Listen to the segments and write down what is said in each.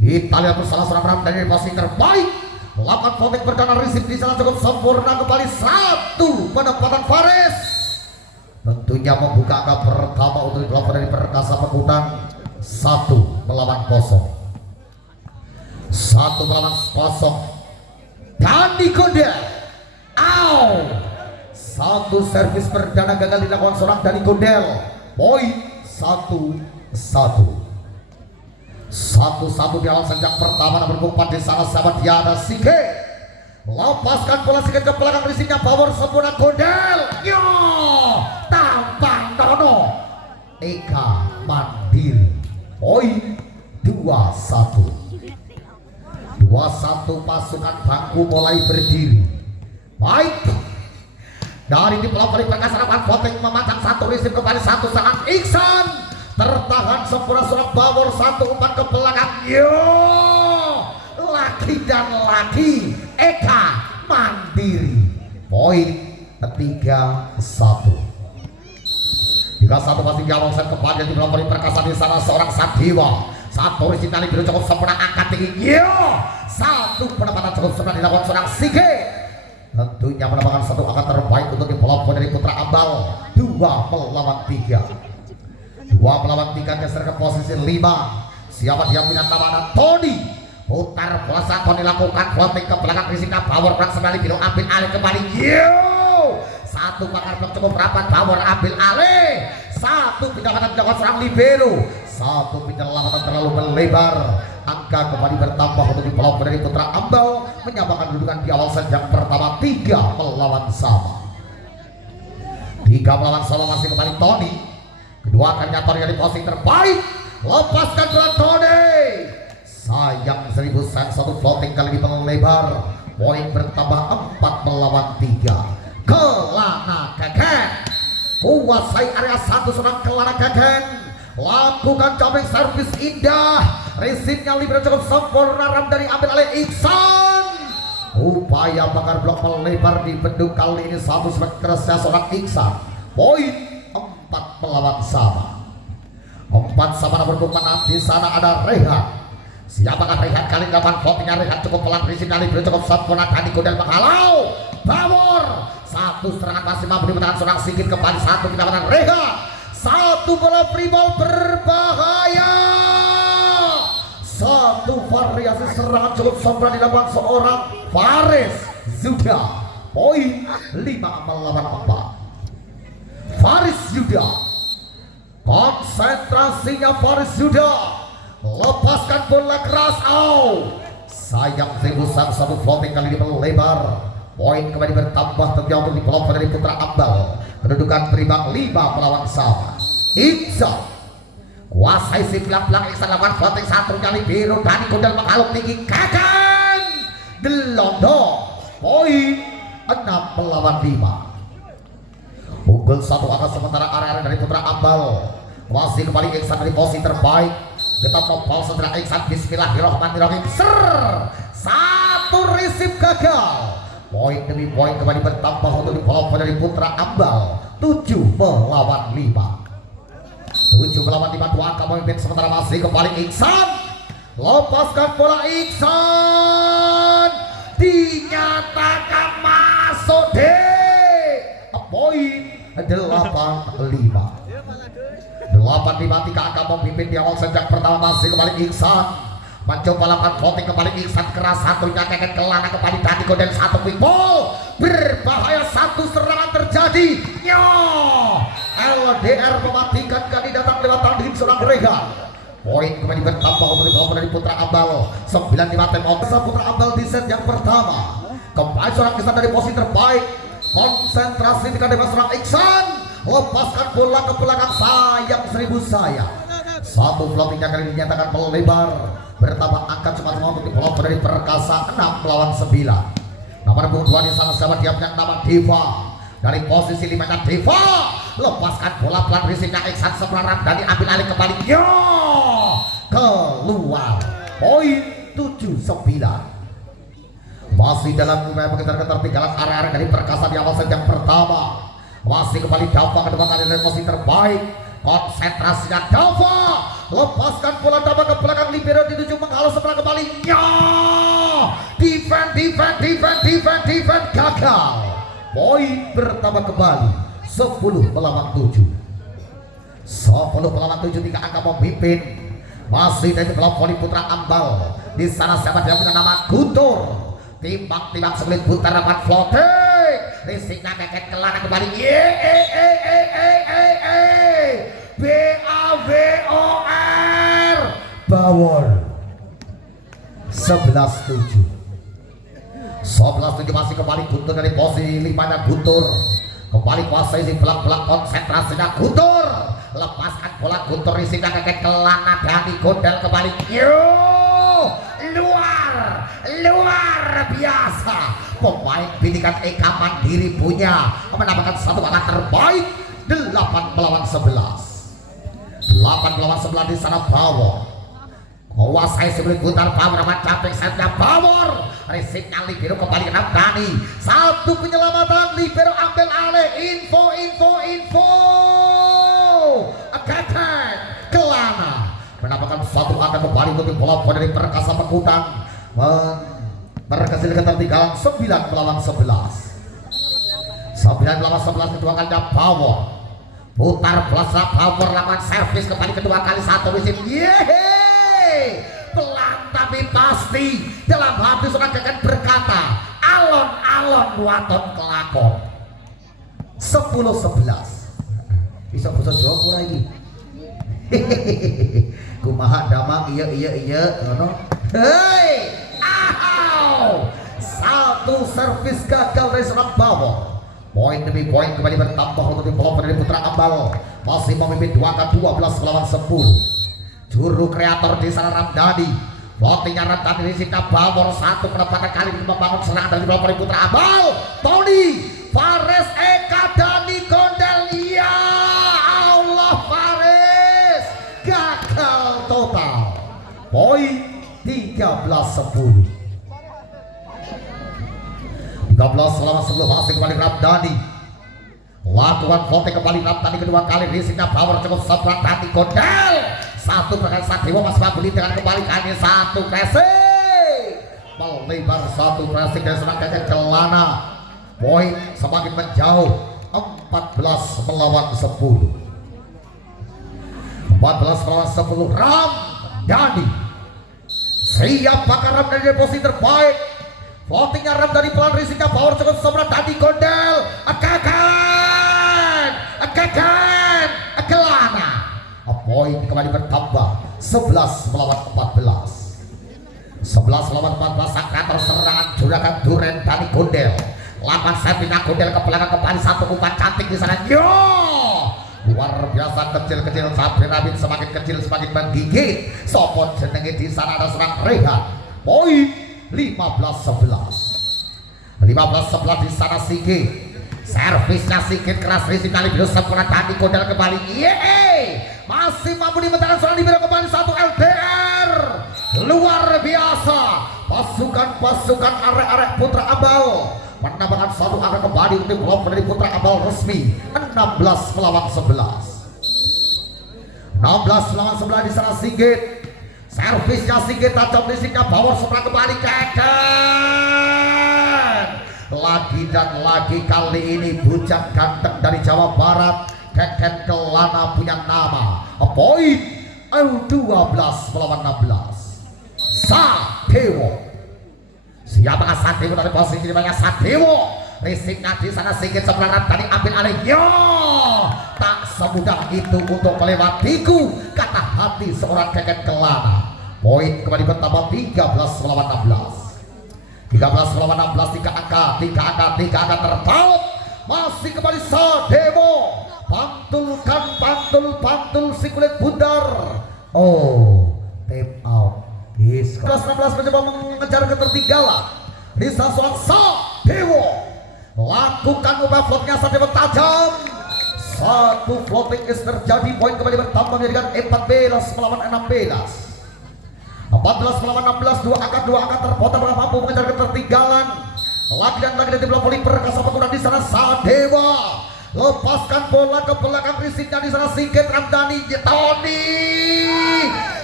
Kita lihat bersama seorang dari posisi terbaik. Lakukan voting perdana receive di sana cukup sempurna, kembali satu penempatan Faris. Tentunya membuka angka pertama untuk dilakukan dari Perkasa Pekudang. 1 melawan 0. 1 melawan 0. Dani Gondel. Satu servis perdana gagal dilakukan seorang Dani Gondel. Poin 1-1. 1-1 di awal sejak pertama. Nomor 4 di sana sahabat dia ada Sike. Lepaskan bola Sike ke belakang, risinya power sempurna Gondel. Yo, tampang Dono. Eka Mandiri. Poin 2-1. 2-1 pasukan bangku mulai berdiri. Baik. Dari di pelopor Perkasa lakukan voting mematang satu receive kembali satu sangat Iksan. Tertahan sempurna seorang power, satu umpan ke belakang. Yo, laki dan laki Eka Mandiri. Poin 3-1. 3-1 masih diawal set kembali di pelopor Perkasa di sana seorang Sadewa. Satu receive kali biru cukup sempurna, angkat tinggi. Yo, satu penempatan cukup sempurna dilakukan seorang Sige. Tentunya menambahkan satu angka terbaik untuk di pelopor dari Putra Ambal. 2 melawan 3. 2 melawan 3 geser ke posisi 5. Siapa dia punya nama? Tony. Putar bola saat Tony lakukan voting ke belakang, risinya power pelan sekali biru ambil alih kembali. Yo, satu bakar blok cukup rapat, power ambil alih. Satu pindahan dilakukan seorang libero. Satu penyelamatan terlalu melebar. Angka kembali bertambah untuk di pelopor dari Putra Ambal, menyamakan kedudukan di awal set yang pertama. 3 melawan sama. 3 melawan sama masih kembali Tony. Kedua kalinya Tony dari posisi terbaik. Lepaskan bola Tony. Sayang 1000 set, satu floating kali ini melebar. Poin bertambah 4 melawan 3. Kelana Keken kuasai area 1 seorang Kelana Keken. Lakukan jumping service indah, receive-nya libero cukup sempurna, ram dari ambil oleh Iksan. Upaya bakar blok melebar di bendung kali ini satu kerasnya seorang Iksan. Poin 4 melawan sama. 4 sama nomor 6 di sana ada Rehan. Siapakah Rehan kali ini? Dapat votingnya Rehan cukup pelan, receive-nya libero cukup sempurna, Dani Gondel menghalau. Power. Satu serangan masih mampu dimenangkan seorang Sigit, kembali satu pendapatan Rehan. Satu bola free ball berbahaya. Satu variasi serangan cukup sempurna dilakukan seorang Faris Yuda. Poin 5 melawan 4. Faris Yuda. Konsentrasinya Faris Yuda. Lepaskan bola keras. Sayang Zebusan, satu floating kali ini melebar. Poin kembali bertambah terjauh untuk di pelopor dari Putra Ambal. Kedudukan berimbang 5 melawan sama. Iksan kuasai si belakang. Iksan lakukan voting satu kali biru. Dani Gondel menghaluk tinggi. Kakan Gelondo. Poin 6 melawan 5. Unggul satu angka sementara area dari Putra Ambal. Masih kembali Iksan dari posisi terbaik. Getap nopal setelah Iksan. Bismillahirrahmanirrahim. Satu receive gagal. Poin demi poin kembali bertambah untuk di pelopor dari Putra Ambal. 7 melawan 5. 7 melawan 5. 2 angka memimpin sementara masih kembali Iksan. Lepaskan bola Iksan. Dinyatakan masuk deh. Poin 8-5. 8-5. 3 angka memimpin di awal sejak pertama masih kembali Iksan. Mencoba lakukan voting kembali Iksan keras, satunya Keken Kelana kembali Dani Gondel, satu quick ball berbahaya, satu serangan terjadi. LDR mematikan kali datang lewat tanding seorang Rehan. Poin kembali bertambah untuk dari Putra Ambal. 9-5 time out Putra Ambal di set yang pertama. Kembali seorang Iksan dari posisi terbaik. Konsentrasi dengan seorang Iksan. Lepaskan bola ke belakang, sayang 1000 sayang. Satu floatingnya kali ini dinyatakan melebar. Bertambah angka cuma untuk di pelopor dari Perkasa. 6 melawan 9. Nomor 2 di sana sahabat dia punya nama Deva. Dari posisi 5 Deva. Lepaskan bola pelan, risikonya Iksan sebelah dan diambil alih kembali. Yo, keluar. Poin 7-9. Masih dalam upaya mengejar ketertinggalan area dari Perkasa di awal set yang pertama. Masih kembali Dava kedua kali dari posisi terbaik. Konsentrasinya Dava. Lepaskan bola Dava ke belakang, libero dituju halus sebelah kembali. Defend gagal. Poin bertambah kembali 10 melawan 7. 10 melawan 7, 3 angka memimpin. Masih dari belum voli putra ambal. Di sana siapa dia punya nama Guntur. Timbang sebelit putar dapat floating. Listriknya keket kelana kembali. BAWOR Bawor 11-7. 11-7 masih kembali Guntur dari posisi 5-nya Guntur. Kembali kuasai si belak-belak konsentrasinya Guntur. Lepaskan bola Guntur, isinya keket kelana Dani Gondel kembali. Luar biasa. Pemain bindikan Eka Mandiri punya mendapatkan satu angka terbaik. 8 melawan 11. 8 melawan 11 di sana Bawor. Kuasai sebelum putar Bawor amat capek setnya Bawor. Resipnya libero kembali ke Dani. Satu penyelamatan libero ambil alih. Info. Akan Kelana mendapatkan satu angka kembali untuk bola dari Perkasa Pekutan. Berhasil ketertinggalan 9 melawan 11. 9 melawan 11 kedua kalinya Bawor. Putar belaslah Bawor lakukan servis kembali kedua kali satu wisin. Pelan tapi pasti dalam hati seorang akan berkata alon-alon waton kelakon. 10-11. Bisa bisa jawab lagi. Kumaha damang iya ngono. Hei, satu servis gagal dari seorang Bawor. Poin demi poin kembali bertambah untuk developer dari Putra Ambal. Masih memimpin 2 angka 12 melawan 10. Juru kreator di sana Ramdhani. Floatingnya Ramdhani di sini Bawor. Satu penempatan kali ini membangun serangan dari developer Putra Ambal. Tony Fares Eka Dani Gondel. Ya Allah, Fares gagal total. Poin 13-10. 13 selama sebelum masih kembali Ramdhani. Lakukan floating kembali Ramdhani kedua kali. Risiknya Bawor cukup sebelah Dani Gondel. Satu perkara Sadewa Mas Babuli dengan kembali kali satu pressing. Melebar satu pressing dari seorang Keket Kelana. Poin semakin menjauh 14 melawan 10. 14 melawan 10. Ramdhani siap bakar Ramdhani dari posisi terbaik. Floatingnya Ramdhani pelan, risiknya Bawor cukup sebelah Dani Gondel. Agakan Kelana. Poin kembali bertambah 11 melawan 14. 11 melawan 14. Sang kreator serangan juragan Duren Dani Gondel. Lapan setnya Gondel ke belakang kembali satu umpan cantik di sana. Luar biasa kecil-kecil sampai Rabin semakin kecil semakin menggigit. Sopot jenenge di sana ada serang Rehan. Poin 15-11. 15-11 di sana Sigit. Servisnya Sigit keras, risiko libero sempurna Dani Gondel kembali. Masih mampu dibentangkan seorang libero kembali satu LDR. Luar biasa. Pasukan arek-arek Putra Ambal menambahkan satu angka kembali untuk blok dari Putra Ambal resmi 16 melawan 11. 16 melawan 11 di sana Sigit. Servisnya Sigit tajam, listriknya Bawor sebelah kembali Keken. Lagi dan lagi kali ini bujang ganteng dari Jawa Barat Keken Kelana punya nama. Poin 12 melawan 16. Sadewo. Siapakah Sadewo dari posisi di mana Sadewo? Risiknya di sana Sigit sebelah Ramdhani ambil alih. Tak semudah itu untuk melewatiku, kata hati seorang Keken Kelana. Poin kembali bertambah 13 melawan 16. 13 melawan 16. 3 angka terpaut. Masih kembali Sadewo. Pantul si kulit bundar. Tap out. 16 mencoba mengejar ketertinggalan. Di seorang Sadewo. Lakukan ubah floatnya Sadewo tajam. Satu floating is terjadi. Poin kembali bertambah menjadikan 14 melawan 16. 14 melawan 16. Dua angka terpotong mampu mengejar ketertinggalan. Lagi dan lagi dari bola voli Perkasa Pekutan di sana Sadewa. Lepaskan bola ke belakang, risiknya di sana Sigit Ramdhani. Tony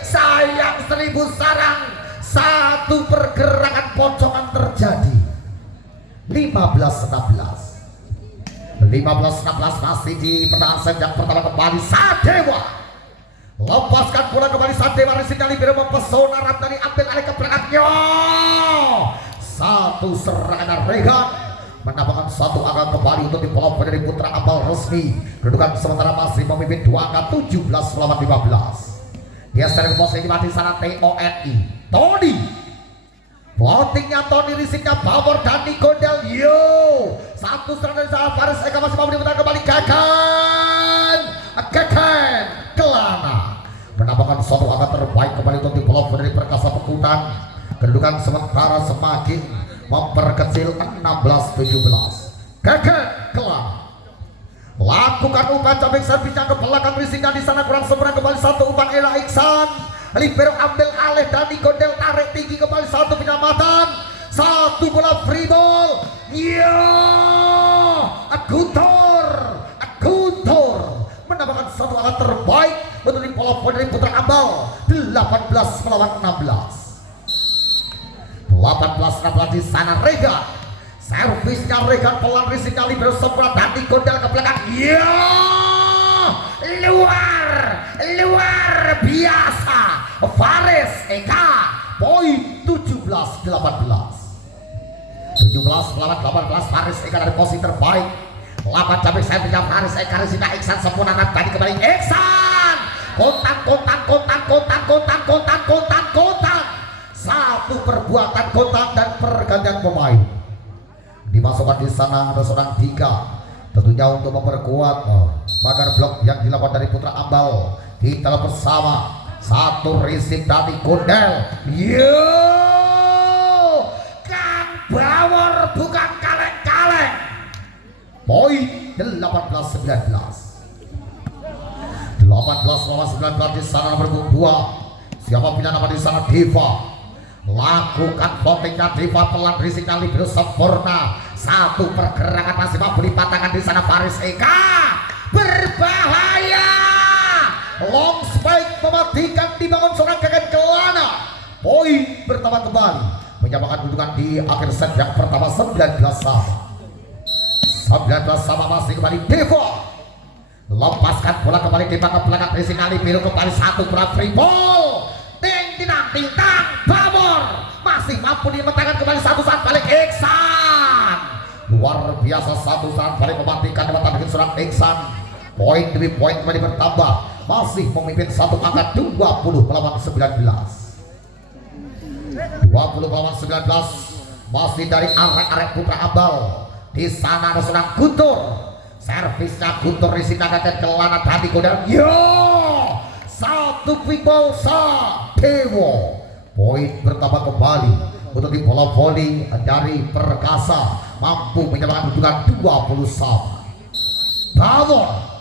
sayang 1000 sarang Satu pergerakan pocongan terjadi. 15-16 masih di pertahanan set yang pertama kembali Sadewa. Lepaskan bola kembali Sadewa, Rizky Libero mempesona, Ramdhani ambil alih ke belakangnya. Satu serangan Regan menambahkan satu angka kembali untuk di bola dari Putra Ambal resmi. Kedudukan sementara masih memimpin 2 angka 17-15. Dia sering posisi di sana TONI Tony. Plottingnya Tony, risiknya Bawor dan Nikodel. Yo, satu serangan dari sana Faris Eka masih mau diputar kembali. Gagan Kelana menambahkan satu angka terbaik kembali untuk di bola dari Perkasa Pekutan. Kedudukan sementara semakin memperkecil 16-17. Gagan Kelana lakukan umpan cabik servisnya ke belakang, risiknya di sana kurang sempurna kembali. Satu umpan Ela Iksan. Libero ambil alih dan Nikodel tarik tinggi kembali, satu penyelamatan, satu bola free ball. Guntur menambahkan satu angka terbaik untuk di bola dari Putra Ambal. 18-16. 18-16 di sana Regan. Servisnya Regan pelan, risiknya Libero sempurna dan Nikodel ke belakang. Luar biasa Faris Eka. Poin 17-18. 17-18 Faris Eka dari posisi terbaik. Lapan cabik saya punya Faris Eka, Rizina Iksan sempurna tadi kembali Iksan. Kontak. Satu perbuatan kontak dan pergantian pemain. Dimasukkan di sana ada seorang tiga. Tentunya untuk memperkuat pagar blok yang dilakukan dari Putra Ambal. Kita bersama satu risik dari Kondel. Kang Bawor bukan kaleng-kaleng. Poin 18-19. 18-19 di sana nomor 2. Siapa punya nama di sana? Diva. Lakukan votingnya Diva pelan, risiknya Libero sempurna. Satu pergerakan masih mampu dipatahkan di sana Faris Eka. Berbahaya. Long spike mematikan, dibangun seorang Gagan Kelana. Poin bertambah kembali, menyamakan kedudukan di akhir set yang pertama 19 sama. 19 sama masih kembali Diva. Lepaskan bola kembali di belakang risiknya Libero kembali, satu bola free ball. Ting tang Bawor masih mampu dimenangkan kembali, satu saat balik Iksan. Luar biasa, satu saat balik mematikan dengan seorang Iksan. Poin demi poin kembali bertambah, masih memimpin satu angka 20-19. 20-19 masih dari arek-arek Putra Ambal. Di sana ada seorang Guntur. Servisnya Guntur, risina Gagan Kelana tadi kodam. Satu quick ball Dewo. Poin bertambah kembali untuk di bola voli dari Perkasa, mampu menyamakan kedudukan 20 sama. Bawor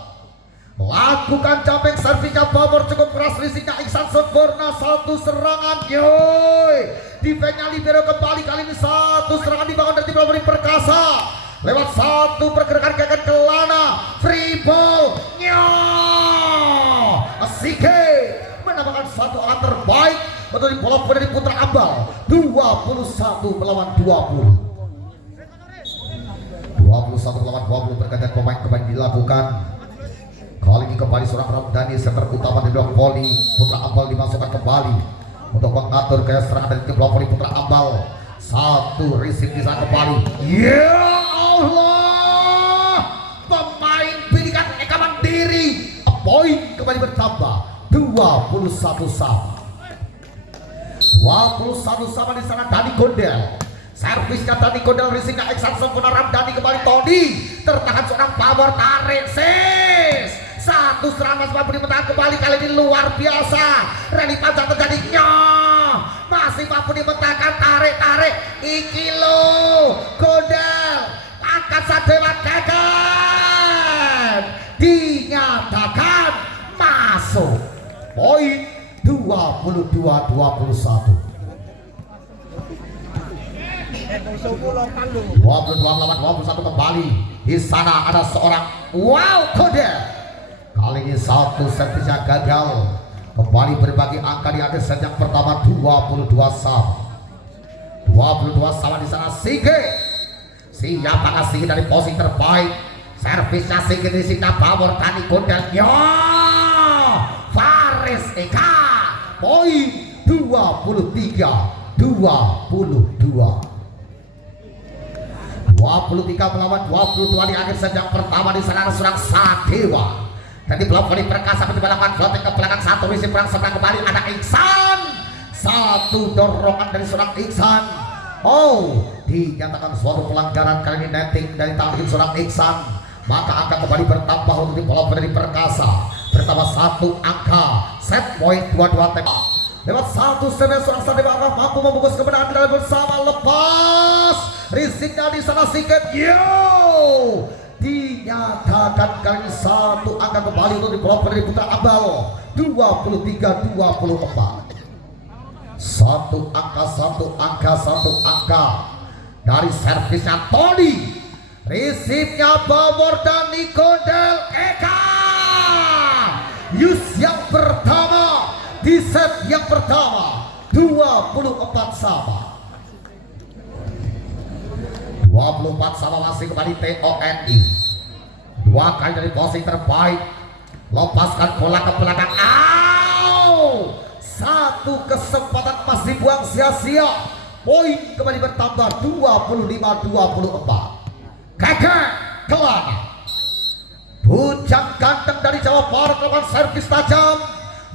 lakukan jumping servisnya Bawor cukup keras, risiknya Iksan sempurna, satu serangan defense-nya Libero kembali, kali ini satu serangan dibangun dari bola voli Perkasa lewat satu pergerakan Gagan Kelana, free ball Asike menambahkan satu angka terbaik untuk di bola dari Putra Ambal. 21 melawan 20. 21 melawan 20, pergantian pemain kembali dilakukan. Kali ini kembali seorang Ramdhani, center utama di blok voli Putra Ambal dimasukkan kembali untuk mengatur gaya serangan dari tim blok voli Putra Ambal. Satu receive di sana kembali. Ya Allah, pemain bidikan Eka Mandiri. Poin kembali bertambah 21 sama. 21 sama di sana Dani Gondel. Servisnya Dani Gondel, risiknya Iksan sempurna, Ramdhani kembali Tony. Tertahan seorang Bawor, tarik sis. Satu serangan mampu dimenangkan kembali, kali ini luar biasa. Rally panjang terjadinya. Masih mampu dimenangkan, tarik. Iki lo Gondel angkat Sadewa Gagan. Dinyatakan masuk. Poin 22-21. 22-21 kembali. Di sana ada seorang Wow Kode. Kali ini satu servisnya gagal. kembali berbagi angka di akhir set yang pertama 22 sama. 22 sama di sana Sige. Siapakah Sige dari posisi terbaik? Servisnya Sige di sini Bawor Tani Gondelnya. Faris Eka. Poin 23-22. 23 melawan 22 di akhir set yang pertama di sana seorang Sadewa. Tadi belum volley perkasa melakukan floating ke belakang satu risip perang seberang kembali ada Iksan. Satu dorongan dari seorang Iksan. Oh, dinyatakan suatu pelanggaran kali ini netting dari tangan seorang Iksan. Maka angka kembali bertambah untuk bola dari perkasa. Bertambah satu angka. Set point 22 tembak. Lewat satu servis seorang Sadewa akan mampu membungkus kemenangan kita bersama. Lepas risiknya di sana Siket. Yo, dinyatakan kali satu angka kembali untuk dibawa dari Putra Abal. 23-24. Satu angka dari servisnya Tony. Risipnya Bawor dan Nikodel Eka. Use yang pertama di set yang pertama 24 sama. 24 sama masih kembali TONI. Dua kali dari posisi terbaik. Lepaskan bola ke belakang. Satu kesempatan masih buang sia-sia. Poin kembali bertambah 25-24. Kakek Kelana. Bujang ganteng dari Jawa Barat melakukan servis tajam.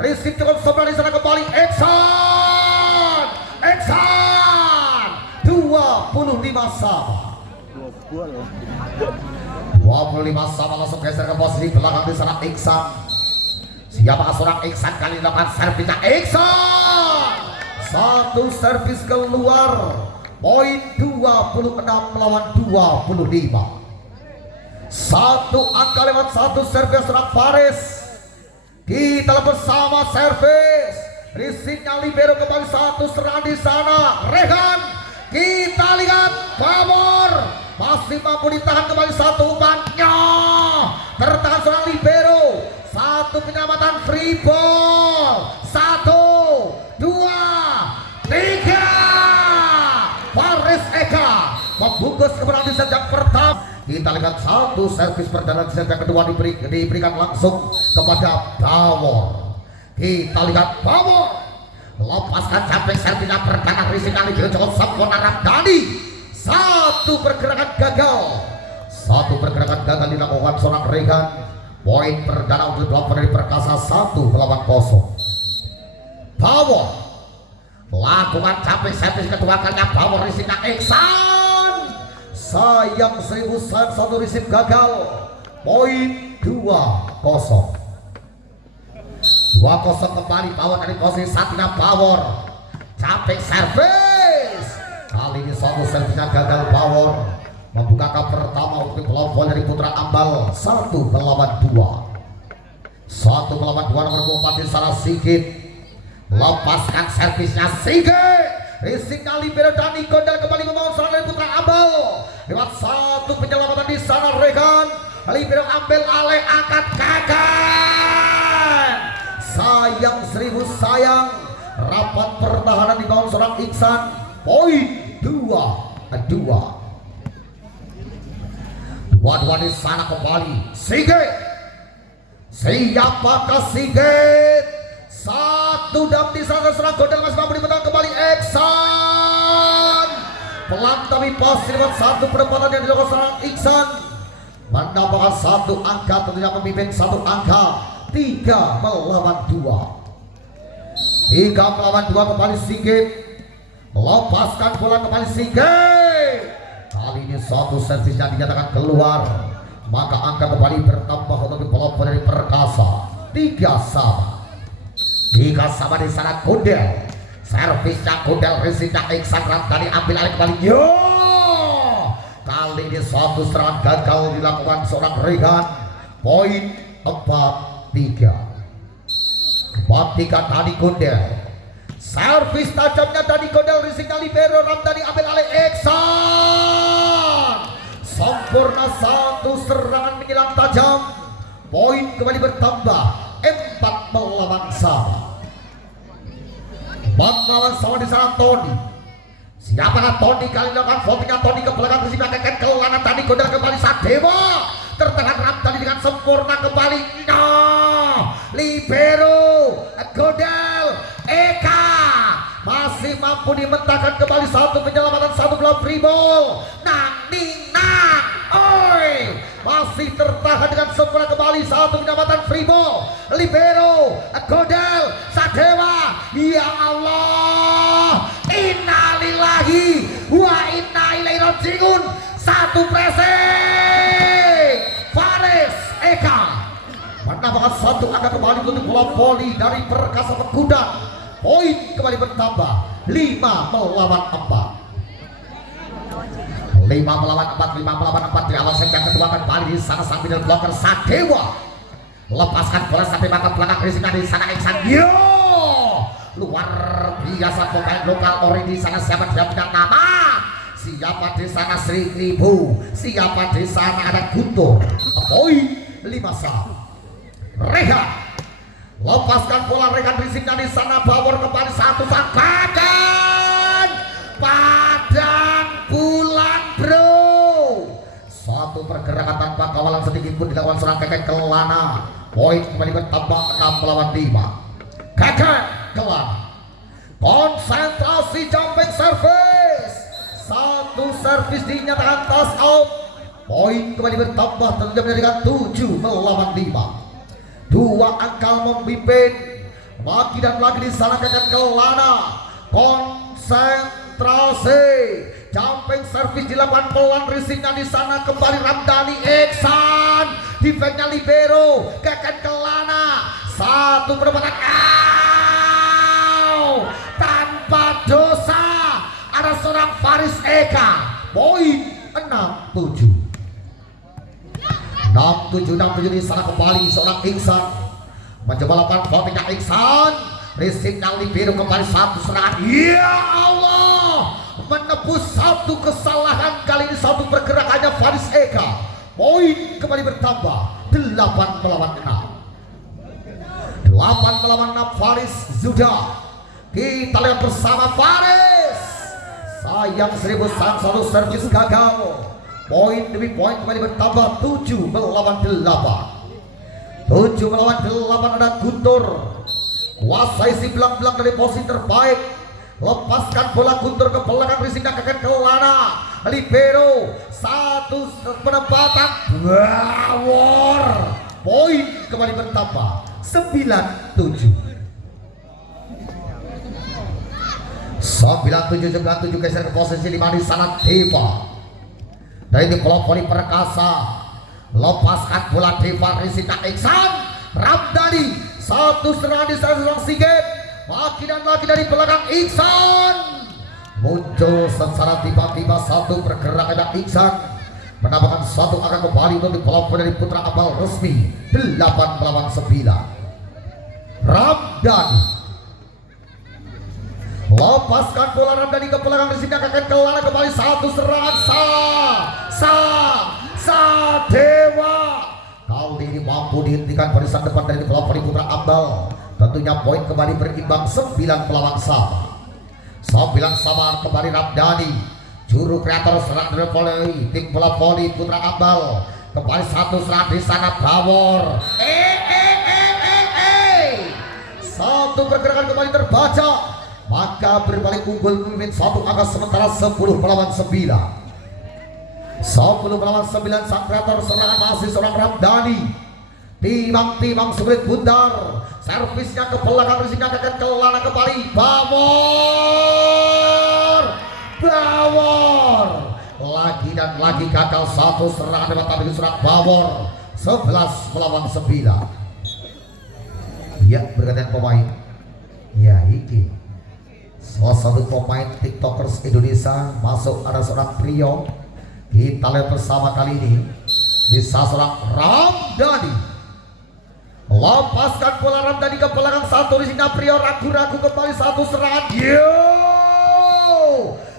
Risip cukup sebelah di sana kembali Eksan 25 sama. 25 sama langsung geser ke posisi belakang di sana Iksan. Siapa seorang Iksan kali ini melakukan servisnya Iksan. Satu servis keluar. Poin 26 melawan 25. Satu angka lewat satu servis seorang Faris. Kita bersama servis. Risipnya libero kembali satu serangan di sana. Rehan. Kita lihat Bawor masih mampu ditahan kembali satu umpannya. Tertahan seorang libero. Satu penyelamatan free ball. 1, 2, 3. Faris Eka membungkus kemenangan di set yang pertama. Kita lihat satu servis perdana di set yang kedua diberikan langsung kepada Bawor. Kita lihat Bawor lepaskan capek servisnya perdana risik kali ini cukup sempurna Ramdhani. Satu pergerakan gagal dilakukan seorang Regan. Poin perdana untuk dua dari Perkasa 1 melawan 0. Bawor lakukan capek servis kedua kalinya. Bawor risiknya Iksan. Sayang 1000 sayang satu risik gagal. Poin 2-0. 2-0 kembali Bawor dari posisi saatnya Bawor. Capek servis. Kali ini satu servisnya gagal. Bawor membuka angka pertama untuk kelompok dari Putra Ambal. 1 melawan 2. 1 melawan 2 nomor 4 di sana Sigit. Lepaskan servisnya Sigit. Risiknya libero dan Nikondel kembali membangun serangan dari Putra Ambal. Lewat satu penyelamatan di sana Regan. Libero ambil alih angkat gagal. Sayang 1000 sayang. Rapat pertahanan di bawah seorang Iksan. Poin 2-2. Dua-dua di sana kembali Sigit. Siapakah Sigit? Satu dam di sana serang Gondel masih mampu dimenang kembali Iksan. Pelan tapi pasti lewat satu penempatan yang dilakukan seorang Iksan. Menambahkan satu angka tentunya memimpin satu angka. 3 melawan 2. 3 melawan 2 kembali Sigit. Lepaskan bola kembali Sigit. Kali ini suatu servisnya dinyatakan keluar. Maka angka kembali bertambah untuk bola dari Perkasa. 3 sama. 3 sama di sana Gondel. Servisnya Gondel, risipnya Iksan Ramdhani ambil alih kembali. Yo! Kali ini suatu serangan gagal dilakukan seorang Rehan. Poin 4-3. 4-3 tadi Gondel. Servis tajamnya tadi Gondel, risipnya libero Ramdhani ambil alih Iksan. Sempurna satu serangan menyilang tajam. Poin kembali bertambah 4 melawan sama. Melawan sama di sana Tony. Siapakah Tony kali melakukan votingnya Tony ke belakang Rizky Kakek Kelana tadi kodar kembali Sadewa tertahan Ramdhani dengan sempurna kembali. No libero Godel Eka masih mampu dimentahkan kembali satu penyelamatan satu bola free ball. Nang ning nang oi masih tertahan dengan sempurna kembali satu penyelamatan free ball. Libero Godel Sadewa. Ya Allah, innalillahi wa inna ilaihi rajiun. Satu pressing Faris Eka menambahkan satu angka kembali untuk bola voli dari Perkasa Pegudan. Poin kembali bertambah 5 melawan 4. 5 melawan 4 di awal set yang kedua kembali di sana sang middle blocker Sadewa lepaskan bola sampai mata belakang Rizky di sana Iksan. Yo luar biasa pemain lokal ori di sana. Siapa dia punya nama? Siapa di sana Sri Ibu? Siapa di sana ada Guntur? Poin 5-1. Rehan lepaskan bola Rehan Rizky di sana. Bawor kembali satu saat Padang Bulan bro. Satu pergerakan tanpa kawalan sedikit pun dilakukan seorang Kakek Kelana. Poin kembali bertambah 6 melawan 5. Kakek Kelana konsentrasi jumping service. Satu servis dinyatakan toss out. Poin kembali bertambah tentunya menjadikan 7 melawan 5. Dua angka memimpin lagi dan lagi di sana Kakek Kelana. Konsentrasi jumping service dilakukan pelan Rizky-nya di sana kembali Ramdhani Iksan defense-nya libero Kakek Kelana. Satu penempatan tanpa dosa ada seorang Faris Eka. Poin 6-7 di sana kembali seorang Iksan mencoba lakukan votingnya Iksan. Rizky-nya libero kembali satu serangan. Ya Allah, menebus satu kesalahan kali ini satu pergerakannya Faris Eka. Poin kembali bertambah 8 melawan 6. 8 melawan 6 Faris Zuda. Kita lihat bersama Faris. Sayang 1000 satu servis gagal. Poin demi poin kembali bertambah 7 melawan 8. 7 melawan 8 ada Guntur. Kuasai si belang-belang dari posisi terbaik. Lepaskan bola Guntur ke belakang Rizky Kakek Kelana. Libero satu penempatan Bawor. Poin kembali bertambah 9-7. 97 geser ke posisi 5 di sana Deva. Dari di kolom voli Perkasa lepaskan bola Deva Rizky Iksan. Ramdhani satu serangan di sana seorang Sigit. Lagi dan lagi dari belakang Iksan muncul secara tiba-tiba satu pergerakan dari Iksan menambahkan satu akan kembali untuk dikelompok dari Putra Abal resmi 8 melawan 9. Ramdhani lepaskan bola Ramdhani ke belakang di sini akan Kelana kembali satu serangan Sadewa kali ini mampu dihentikan barisan depan dari kelompok dari Putra Abal. Tentunya poin kembali berimbang 9 melawan 9 sama kembali Ramdhani juru kreator serang dari volley tim bola voli Putra Abal kembali satu serang di sana Bawor. Satu pergerakan kembali terbaca maka berbalik unggul memimpin satu angka sementara 10 melawan 9. 10 melawan 9 sang kreator serangan masih seorang Ramdhani. Timang sulit bundar. Servisnya ke belakang Rizky Kakek Kelana kembali Bawor. Lagi dan lagi gagal satu serangan dari tapi surat Bawor 11 melawan 9. Ya bergantian pemain. Ya iki salah satu pemain tiktokers Indonesia masuk ada seorang trio. Kita lihat bersama kali ini bisa seorang Ramdhani. Lepaskan bola Ramdhani ke belakang satu di sini Prio ragu-ragu kembali satu serangan.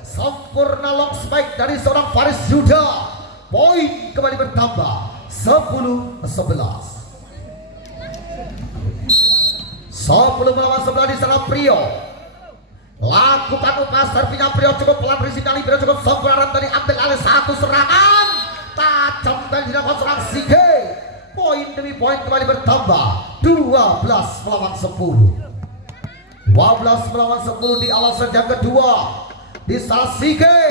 Sempurna long spike dari seorang Faris Zuda. Poin kembali bertambah 10-11. 10 melawan 11 di sana Prio. lakukan upaya servinya Prio cukup pelan, Rizky Libero cukup sempurna dari ambil alih satu serangan tajam dan dilakukan seorang Sige. Poin demi poin kembali bertambah 12 melawan 10. 12 melawan 10 di awal set yang kedua. Di saat Sige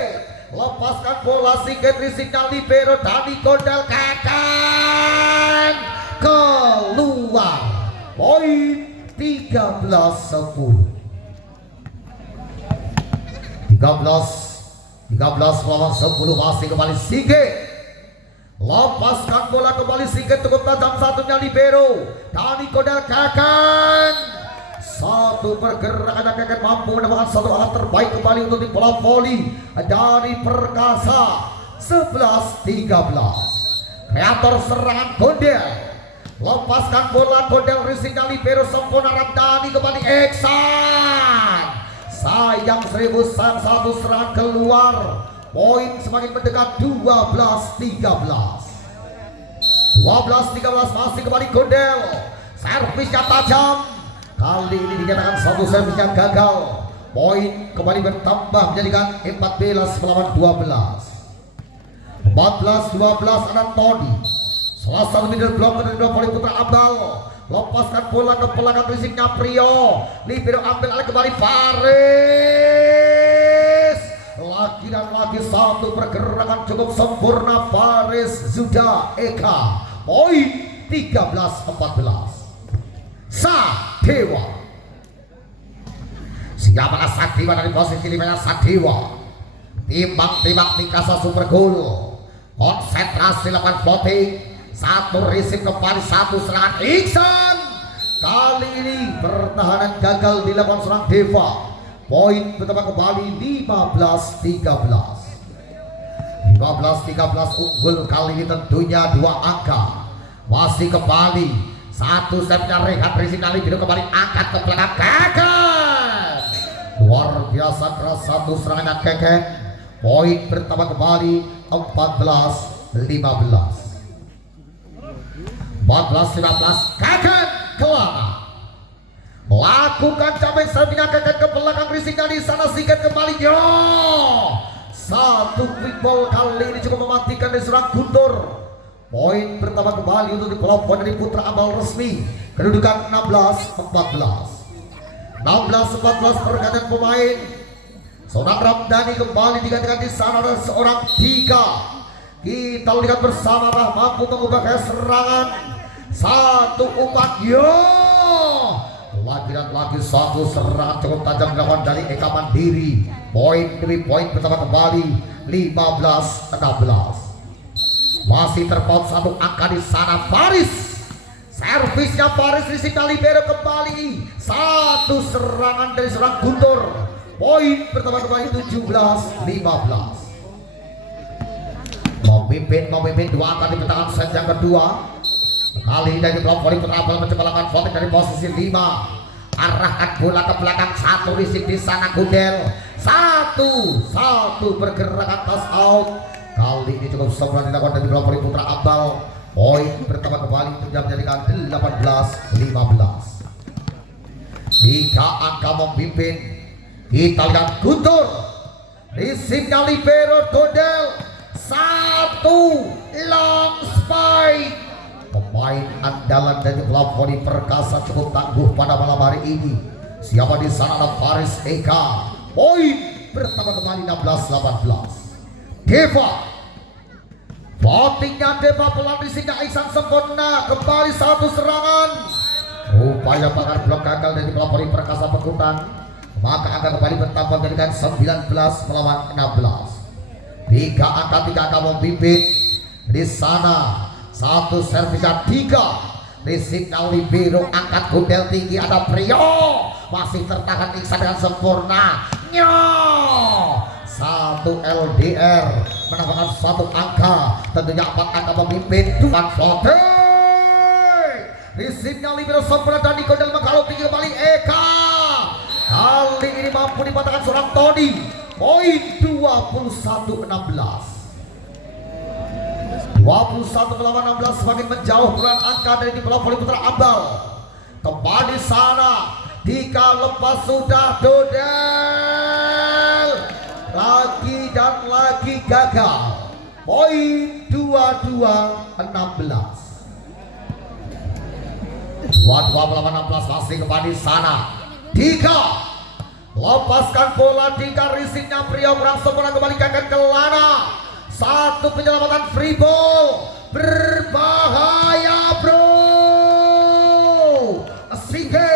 lepaskan bola, Sige Rizky Libero dari Gondel Keken keluar. Poin 13-10. 13 melawan 10 masih kembali Sige. Lepaskan bola kembali Sige, cukup tajam satunya Libero dari Gondel Keken. Satu pergerakan Keken mampu mendapatkan satu alat terbaik kembali untuk di bola voli dari Perkasa. 11-13. Kreator serangan Gondel, lepaskan bola Gondel, Rizky Libero sempurna, Ramdhani kembali Iksan. Sayang 1000 sayang satu serangan keluar. Poin semakin mendekat 12-13. 12-13 masih kembali Gondel. Servisnya tajam. Kali ini dinyatakan satu servisnya gagal. Poin kembali bertambah menjadikan 14 melawan 12. 14-12 ada Tony. Salah satu middle blocker dari dua voli putra Abal. Lepaskan bola ke belakang Rizky Prio. Libero ambil alih kembali Faris. Lagi dan lagi satu pergerakan cukup sempurna Faris Zuda Eka. Poin 13-14. Sadewa. Siapakah Sadewa dari posisi 5-nya Sadewa? Timbang-timbang Mikasa Super Goal. Konsentrasi lakukan floating. Satu receive kembali, satu serangan Iksan. Kali ini pertahanan gagal dilakukan seorang Deva. Poin bertambah kembali 15-13. 15-13 unggul kali ini tentunya dua angka. Masih kembali satu stepnya Rehat Rizky Libero kembali angkat ke belakang Keken. Luar biasa keras satu serangannya Keken. Poin bertambah kembali 14-15. 14-15 Keken kelana. Lakukan cabai servinya Keken ke belakang Rizky di sana. Sige kembali. Yo, satu quick ball kali ini cukup mematikan dari seorang Guntur. Poin bertambah kembali untuk di bola poin dari putra Abal resmi. Kedudukan 16-14. 16-14 pergantian pemain. Seorang Ramdhani kembali digantikan di sana dan seorang Tiga. Kita lihat bersama mampu mengubah serangan. Satu umpan. Yo, lagi dan lagi satu serangan cukup tajam dilakukan dari Eka Mandiri. Poin demi poin bertambah kembali 15-16. Masih terpaut satu angka di sana Faris. Servisnya Faris Rizky Libero kembali. Satu serangan dari seorang Guntur. Poin bertambah kembali 17-15. Memimpin dua angka di petakan set yang kedua. Kali ini dari blok voli putra Abal mencoba lakukan volley dari posisi 5. Arahkan bola ke belakang, satu Rizky di sana Gundel. Satu pergerakan toss out. Kali ini cukup sempurna dilakukan dari blok voli putra Abal. Poin bertambah kembali menjadikan 18-15. Tiga angka memimpin. Kita lihat Guntur, Rizky Libero, Gundel. Satu long spike. Pemain andalan dari klub voli Perkasa cukup tangguh pada malam hari ini. Siapa di sana? Ada Faris Eka. Poin bertambah kembali 16-18. Deva. Votingnya Deva pelan di sini Iksan sempurna. Kembali satu serangan. Upaya bakar blok gagal dari klub voli Perkasa Pekutan. Maka angka kembali bertambah menjadikan 19 melawan 16. Tiga angka memimpin di sana. Satu servisnya Tiga. Rizky Libero angkat Gundel tinggi, ada Prio masih tertahan Iksan dengan sempurna. Satu LDR menambahkan satu angka, tentunya 4 angka memimpin. Tuan floating Rizky Libero sempurna dan di Gundel menghalau tinggi kembali Eka. Kali ini mampu dipatahkan seorang Tony. Poin 21-16. 21 melawan 16 semakin menjauh peran angka dari di bola voli putra Abal. Kembali sana Dika lepas sudah dodel lagi dan lagi gagal. Poin 22-16. 22 melawan 16 masih kembali sana. Dika lepaskan bola, Dika risiknya Prio kurang sempurna, kembalikan ke Lana. Satu penyelamatan free ball berbahaya bro. Sige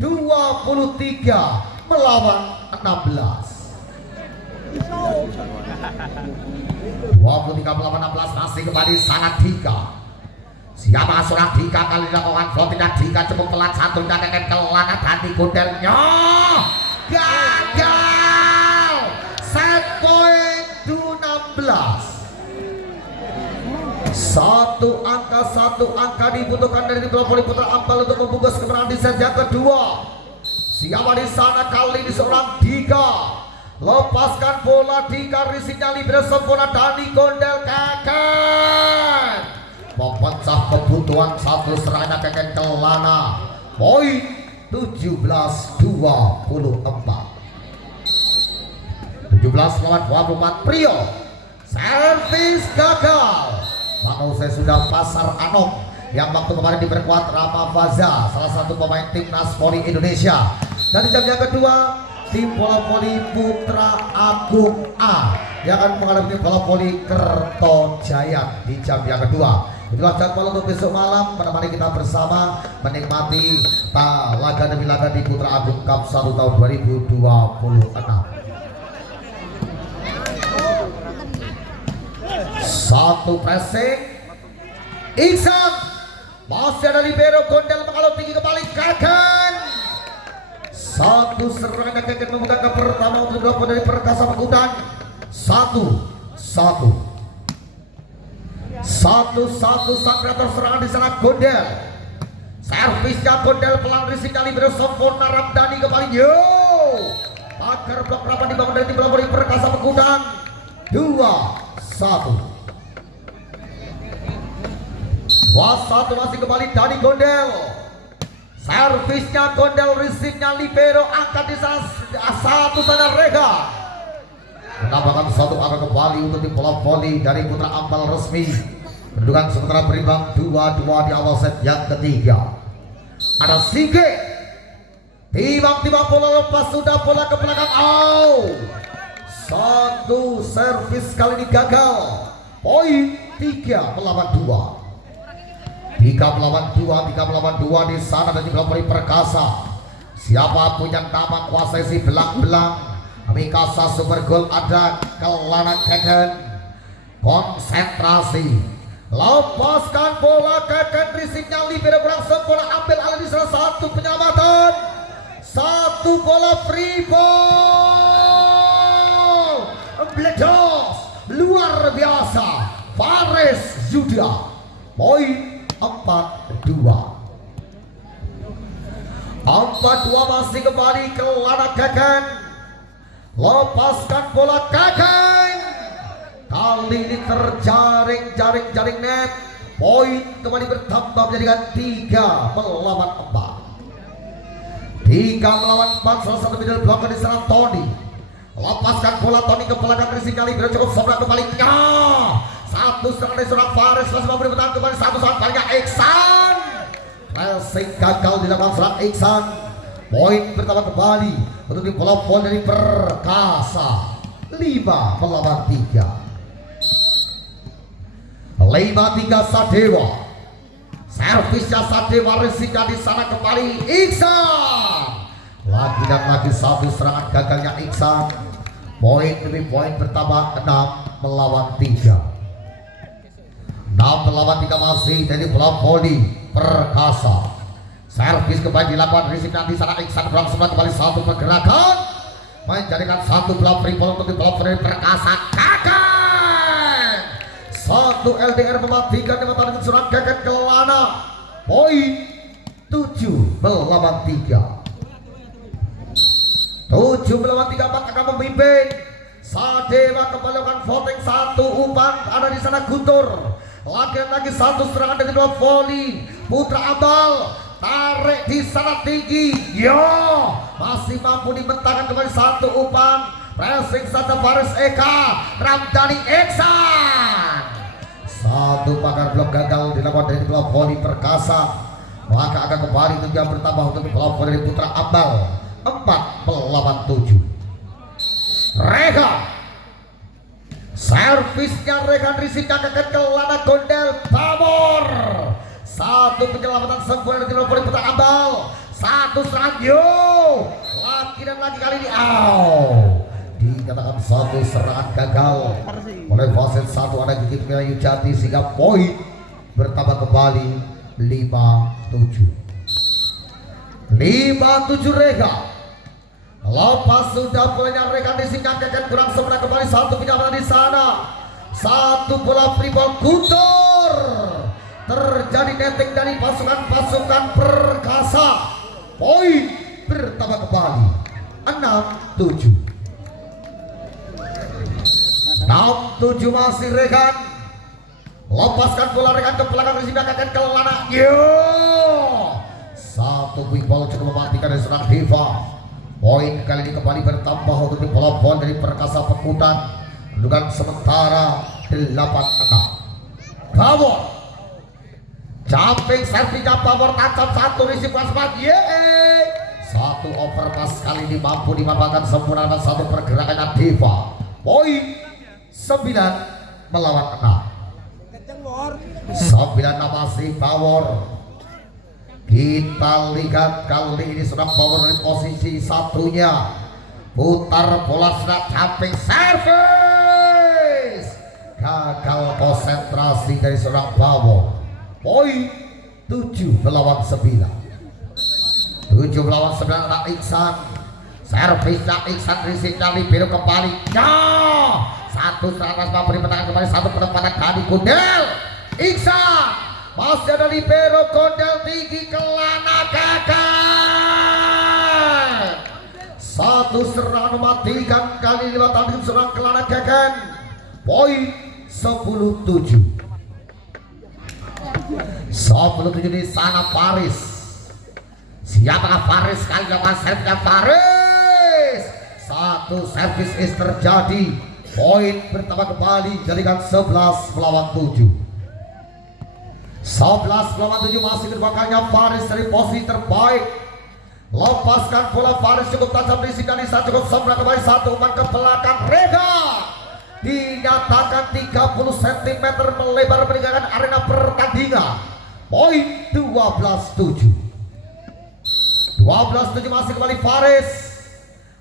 23 melawan 16. 23 melawan 16 masih kembali sangat Dika. Siapa seorang Dika kali dilakukan floatingnya. Dika cukup pelan, satu cadangan ke Lana dan dikundelnya gagal. Set point 16. Satu angka dibutuhkan dari bola voli putra Ampel untuk membungkus kemenangan di set yang kedua. Siapa di sana kali ini seorang Dika. Lepaskan bola, Dika risiknya libero sempurna, Dani Gondel Keken memecah kebutuhan satu serangan Keken ke Lana. Poin 17-24. 17 lawan 24 Prio. Servis gagal. Maka saya sudah pasar Anok yang waktu kemarin diperkuat Rama Faza, salah satu pemain timnas voli Indonesia. Dan di jam yang kedua tim bola voli Putra Agung A yang akan menghadapi bola voli Kertojaya di jam yang kedua. Itulah jadwal untuk besok malam, menemani kita bersama menikmati laga demi laga di Putra Agung Cup 1 tahun 2026. Satu pressing Iksan, masih ada libero Gondel mengalau tinggi kembali Keken. Satu serangan Keken memegang ke pertama untuk dilakukan dari Perkasa Pakutan. Satu sang kreator serangan di sana Gondel. Servisnya Gondel pelan, risiknya libero sempurna Ramdhani kembali. Yo, pagar blok rapat dibangun dari tim bola voli Perkasa Pakutan. 2-1. 2-1 masih kembali Dani Gondel. Servisnya Gondel, risiknya libero angkat di satu sana Rega. Menambahkan satu angka kembali untuk tim bola voli dari Putra Ampel resmi. Kedudukan sementara berimbang 2-2 di awal set yang ketiga. Ada Sige. Tiba-tiba bola lepas, sudah bola ke belakang. Satu servis kali ini gagal. Poin 3 melawan 2. 3 melawan 2 di sana dan juga beri Perkasa. Siapapun yang nama kuasai si belang-belang Mikasa Super Gold ada ke Lana Keken. Konsentrasi, lepaskan bola Keken, risiknya libero kurang sempurna, ambil alih di salah satu penyelamatan. Satu bola free ball bledos luar biasa Faris Yuda. Poin 4-2 masih kembali ke Lana Keken. Lepaskan bola Keken, kali ini terjaring net. Poin kembali bertambah menjadikan 3 melawan 4. 3 melawan 4, salah satu middle blocker di sana Tony. Lepaskan bola Tony ke belakang, risik kali cukup sempurna kebaliknya. Satu serangan dari seorang Faris, masih memberi bertahan kembali satu serangan banyak Iksan. Racing gagal dilakukan seorang Iksan. Poin bertambah kembali untuk di bola voli dari Perkasa. 5 melawan 3. 5-3 Sadewa. Servisnya Sadewa, risiknya di sana kembali Iksan. Lagi dan lagi satu serangan gagalnya Iksan. Poin demi poin bertambah 6 melawan 3. 6 melawan 3 masih dari bola voli Perkasa. Servis kembali dilakukan, risiknya di sana Iksan berlangsung kembali satu pergerakan, menjadikan satu bola free ball untuk di bola voli Perkasa. Keken, satu LDR mematikan di mata dengan seorang Keken ke Lana. Poin 7 melawan 3. 7 melawan 3, akan membimbing. Sadewa kembali melakukan voting, satu umpan ada di sana Guntur. Lagi-lagi satu serangan dari bola voli Putra Ambal. tarik di sana tinggi, yo masih mampu dibentangkan kembali satu umpan, pressing saja Faris Eka, Ramdhani Iksan, satu pagar blok gagal dilakukan dari klub voli Perkasa, maka akan kembali tujuan bertambah untuk klub voli Putra Ambal 4-7. Rega servisnya, Regan Riziknya ke kelana Gondel Pamor, satu penyelamatan sempurna dari Voli Putra Ambal, satu serangan yo lagi dan lagi kali ini dikatakan satu serangan gagal oleh wasit satu ada Gigit Merah Yujati sehingga poin bertambah kembali 5-7 Rega. Lepas sudah poinnya Regan disinyakan kurang sempurna kembali, satu penyelamatan di sana, satu bola free ball Guntur, terjadi netting dari pasukan Perkasa, poin bertambah kembali 6-7 masih Regan. Lepaskan bola Regan ke belakang, disinyakan ke lana, satu quick ball cukup mematikan dari seorang Diva. Poin kali ini kembali bertambah untuk di bola dari Perkasa Pekutan. Kedudukan sementara 8-6. Pamor jumping servisnya Pamor tancap satu risiko asmat, satu overpass kali ini mampu dimanfaatkan sempurna dengan satu pergerakannya Diva. Poin 9 melawan 6. 9 masih Pamor. Kita lihat kali ini sudah Pamor dari posisi satunya, putar bola sudah jumping service, gagal konsentrasi dari seorang Pamor. Poin 7 melawan 9. 7 melawan 9 anak Iksan. Servisnya Iksan, Riziknya libero kembali, satu serangan mampu dimenangkan kembali, satu penempatan dari Gondel Iksan. Masih ada libero Gondel tinggi kelana Gegen, satu serangan mematikan kali ini tadi serangan kelana Gegen. Poin 10-7 di sana. Faris, siapakah Faris kali lakukan servisnya Faris, satu servis is terjadi, poin bertambah kembali jadikan 11 melawan 7. 11 melawan 7 masih kedudukannya Faris dari posisi terbaik. Lepaskan bola Faris cukup tajam di sini, cukup sempurna kembali, satu umpan ke belakang Rega, dinyatakan 30 cm melebar meninggalkan arena pertandingan. Poin 12-7 masih kembali Faris.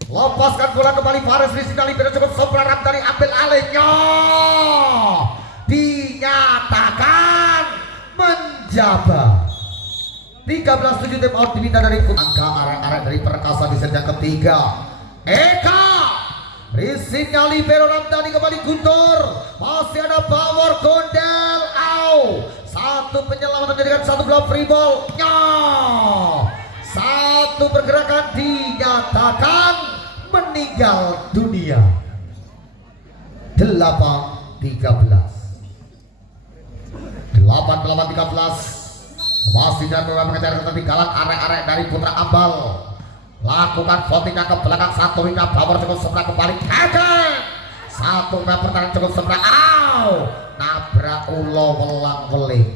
Lepaskan bola kembali Faris di sini, libero cukup sempurna dari ambil alihnya, dinyatakan menjabat. 13-7 tim out diminta dari angka arek-arek dari Perkasa di set yang ketiga. Eka risipnya libero Ramdhani kembali Guntur, masih ada Pamor Gondel satu penyelamatan menjadikan satu bola free ball, satu pergerakan dinyatakan meninggal dunia. 8-13 masih dan mengejar ketinggalan arek-arek dari Putra Ambal. Lakukan votingnya ke belakang, satu hingga Pamor cukup sempurna kembali Gegen, satu pertahanan cukup sempurna, nabrak ulo welang weling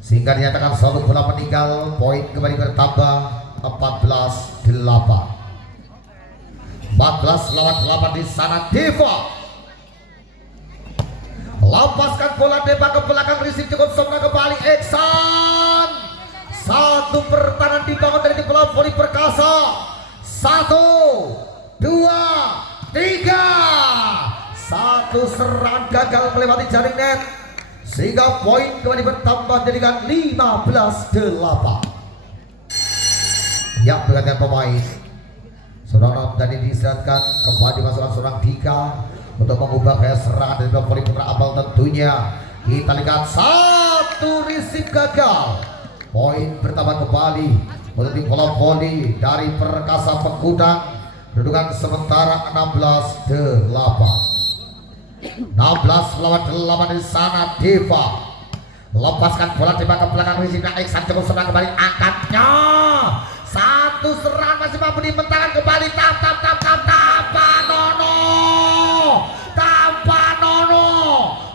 sehingga dinyatakan satu bola meninggal. Poin kembali bertambah 14-8 lawan 8 di sana. Diva lepaskan bola Deva ke belakang, risik cukup sempurna kembali Iksan, satu pertahanan dibangun dari bola voli Perkasa, 1, 2, 3, satu serangan gagal melewati jaring net sehingga poin kembali bertambah jadikan 15-8. Ya, perhatian pemain Saudara tadi diistirahatkan, kembali masukkan seorang Dika untuk mengubah gaya serangan dari Voli Putra Ambal. Tentunya kita lihat satu risip gagal, poin bertambah kembali untuk tim bola voli dari Perkasa Pekudang. Kedudukan sementara 16-8. 16 melawan 8 di sana. Deva lepaskan bola tiba ke belakang Rizina Iksan cukup senang kembali angkatnya satu serangan masih mampu dimentangkan kembali tanpa Nono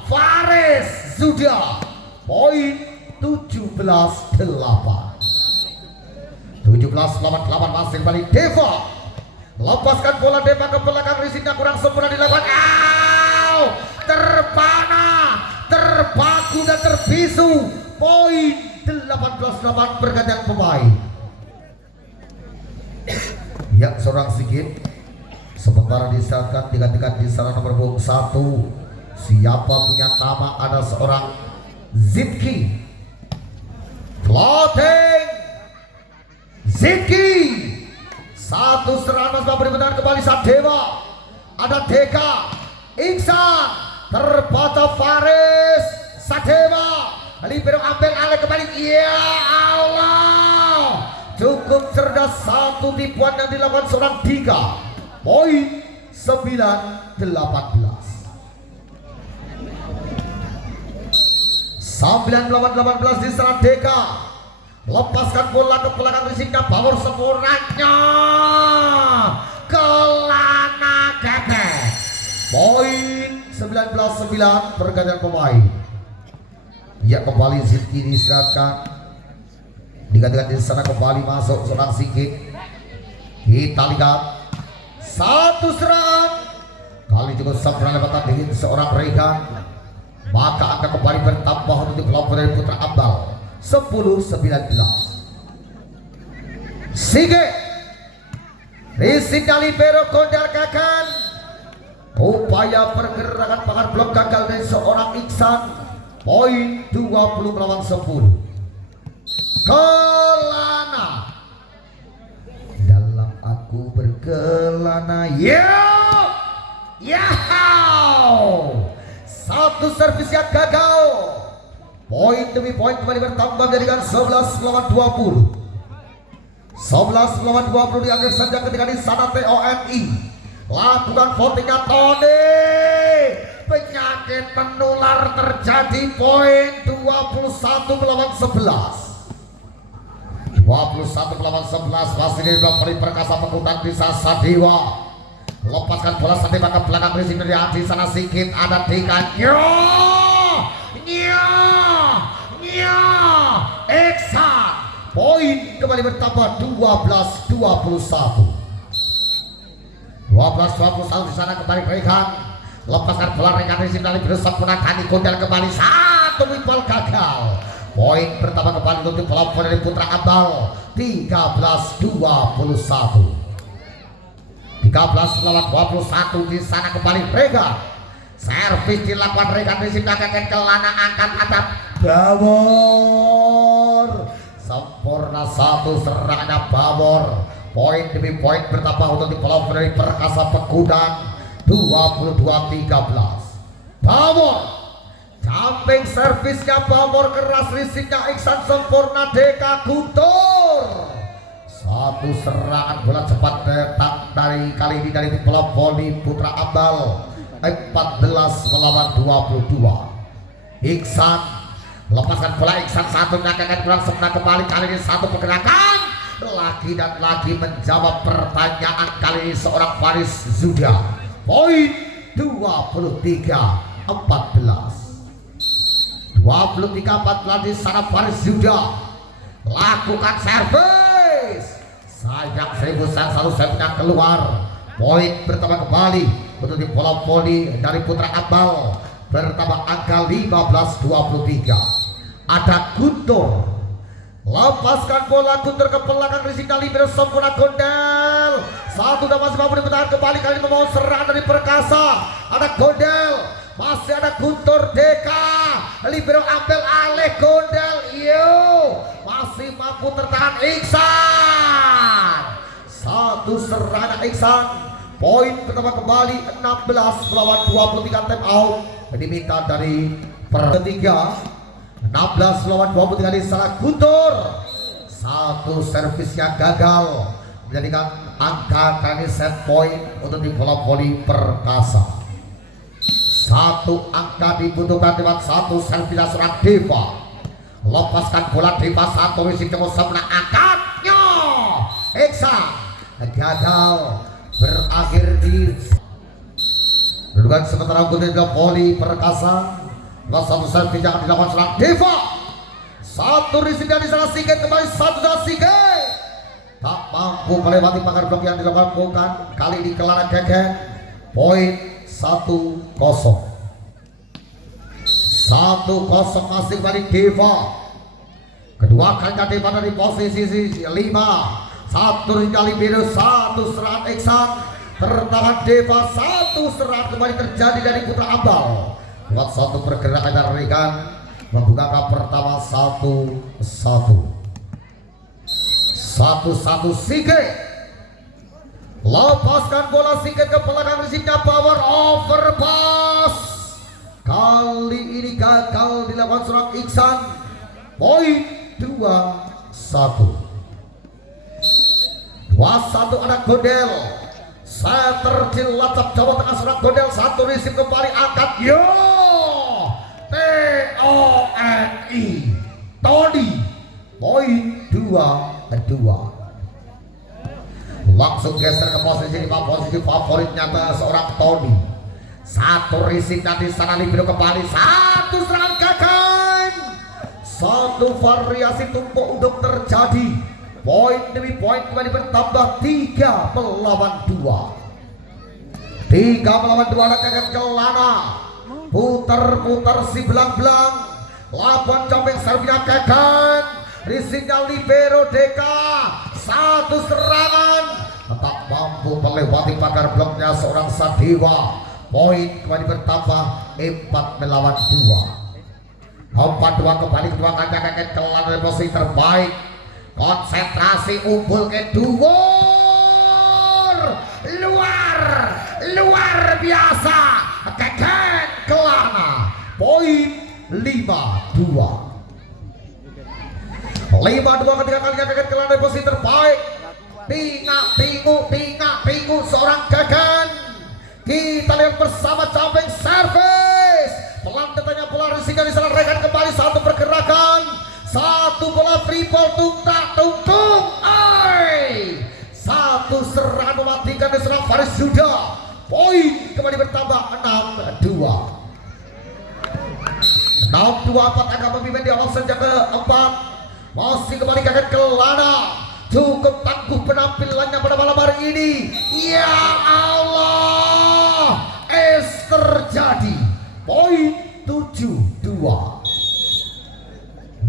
Faris sudah poin 17-8 masih kembali Deva lepaskan bola Deva ke belakang Rizina kurang sempurna dilakukan terpaku dan terbisu poin 18-8 pergantian pemain ya seorang Sigit sementara diserahkan digantikan di sana nomor punggung 1 siapa punya nama ada seorang Zitki floating Zitki satu serangan mas berbentangan kembali Sadewa ada Deka Iksan terbaca Faris Sadewa libero ambil alih kembali ya Allah cukup cerdas satu tipuan yang dilakukan seorang Dika poin 9-18 9-18 diserang Deka lepaskan bola ke belakang Rizina power sempurnanya Kelana Gede poin 19-9 pergantian pemain ya kembali Zitki diserahkan digantikan di sana kembali masuk seorang Sigit kita lihat satu serang kali juga sempurna lewat dengan seorang Regan maka akan kembali bertambah untuk kelompok dari Putra Ambal 10-19 Sigit Rizina libero kondal gagal upaya pergerakan pangan blok gagal dari seorang Iksan poin 20-10 Kelana dalam aku berkelana satu servis yang gagal poin demi poin kembali bertambah jadikan 11-20 diambil saja ketika di sana TONI lakukan votingnya Tony penyakit menular terjadi poin 21-11 masih di bawah Perkasa Pekutan bisa Sadewa lepaskan bola Sadewa ke belakang Rizina di sana Sigit ada Dika Iksan poin kembali bertambah 12-21 di sana kembali Rekan lepaskan bola Rekan Rizina libero sempurna Kani Kondal kembali satu wipol gagal poin pertama kembali untuk kelompok dari Putra Ambal 13-21 di sana kembali Regan servis dilakukan Regan Rizina kakek Kelana angkat atap Bawor sempurna satu serangannya Bawor poin demi poin bertambah untuk kelompok dari Perkasa Pekudan 22-13 Bawor samping servisnya Bawor keras Rizina Iksan sempurna Deka Guntur satu serangan bola cepat datang dari kali ini dari bola voli Putra Ambal 14-22 Iksan lepaskan bola Iksan satu ngangkat kurang sempurna kembali kali ini satu pergerakan lagi dan lagi menjawab pertanyaan kali ini seorang Faris Zuda poin 23-14 di sana Faris Zuda lakukan servis sayang seribu sayang selalu saya punya keluar poin bertambah kembali untuk di bola voli dari Putra Ambal bertambah angka 15-23 ada Guntur lepaskan bola Guntur ke belakang Rizina libero sempurna Gondel satu dan masih mampu dipertahankan kembali kali ini membawa serangan dari Perkasa ada Gondel masih ada Guntur Deka libero ambil alih Gondel masih mampu tertahan Iksan satu serangan Iksan poin pertama kembali 16-23 time out diminta dari ketiga 16-23 di sana Guntur satu servisnya gagal menjadikan angka kali set point untuk di bola voli Perkasa satu angka dibutuhkan lewat satu servis seorang Deva lepaskan bola Deva satu risik cukup sempurna akadnya Iksan gagal berakhir di kedudukan sementara Golden Volley Perkasa. Satu servis jangan dilakukan selang Deva satu risik dan di sana Sigit kembali satu dan Sigit tak mampu melewati pagar blok yang dilakukan kali ini Kelana Keken. Poin 1-0 masih kembali Deva. Kedua kalinya Deva dari posisi 5 satu kali biru satu serangan Iksan tertahan Deva satu serangan kembali terjadi dari Putra Ambal. Buat satu pergerakan dari Regan membuka pertama 1-1 Sigit lepaskan bola Sigit ke belakang risiknya power overpass kali ini gagal dilakukan seorang Iksan. Poin 2-1 anak Gondel setter Cilacap Jawa Tengah seorang Gondel satu risik kembali angkat yo TONI Tony. Poin 2-2 langsung geser ke posisi 5 posisi favorit nyata seorang Tony. Satu risik nanti sana libero kembali satu serangan gagal satu variasi tumpuk untuk terjadi. Poin demi poin kembali bertambah 3 melawan 2 anak Keken Kelana putar si belang-belang lawan camping servisnya Keken risiknya libero Deka satu serangan tetap mampu melewati pagar bloknya seorang Sadewa. Poin kembali bertambah 4 melawan 2 kembali kedua kalinya Keken Kelana dari posisi terbaik konsentrasi umbul ke luar biasa Keken Kelana. Poin 5-2 ketika kalinya Keken Kelana dari posisi terbaik pingu seorang Keken. Kita lihat bersama camping servis pelan tetanya bola risika di sana Regan kembali satu pergerakan satu bola free ball tungtung satu serangan mematikan di serang Faris sudah. Poin kembali bertambah 6-2 akan memimpin di awal senja keempat. Masih kembali Keken Kelana cukup tangguh penampilannya pada malam hari ini. Ya Allah es terjadi. Poin 7-2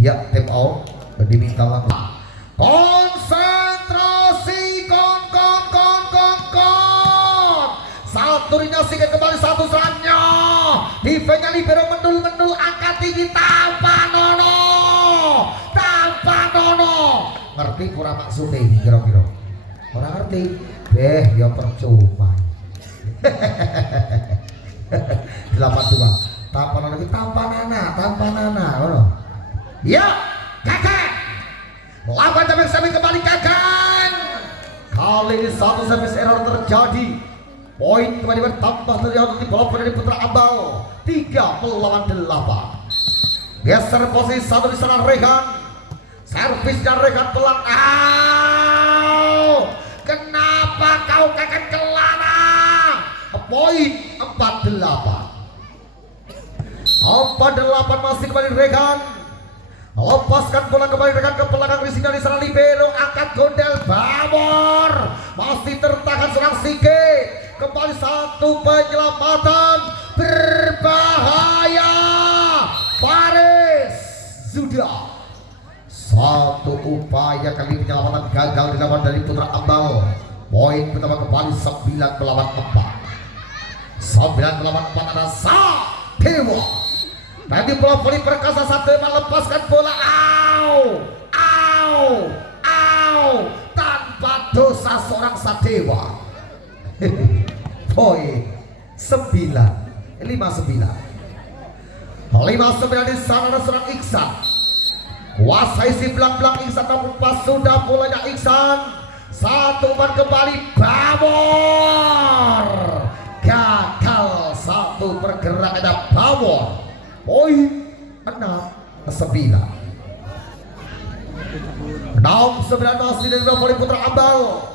ya tim out diminta langsung konsentrasi kon satunya Sigit kembali satu serangannya defense-nya libero mendul angkat tinggi tanpa nono ngerti kurang maksudnya kira-kira orang ngerti ya percuma 82 tanpa nana ya Keken lawan camping servis kembali Keken. Kali ini satu servis error terjadi. Poin kembali bertambah terjadi di bola dari Putra Ambal 3 melawan 8. Geser posisi satu di sana Regan servisnya Regan pelan kenapa kau Keken Kelana. Poin 48 masih kembali Regan lepaskan bola kembali Regan ke belakang risiko di sana libero angkat Gondel Bawor masih tertahan serang Sigit kembali satu penyelamatan berbahaya Faris sudah satu upaya kali penyelamatan gagal dilawan dari Putra Ambal. Poin pertama kembali 9 melawan 4 ada Sadewa. Tadi bola voli Perkasa Sadewa lepaskan bola tanpa dosa seorang Sadewa. Poin 59 di sana ada seorang Iksan kuasai si belang-belang Iksan namun pas sudah bolanya Iksan satu umpan kembali Bawor gagal satu pergerakan ada Bawor. Poin 6-9 6-9 masih dari Poli Putra Ambal.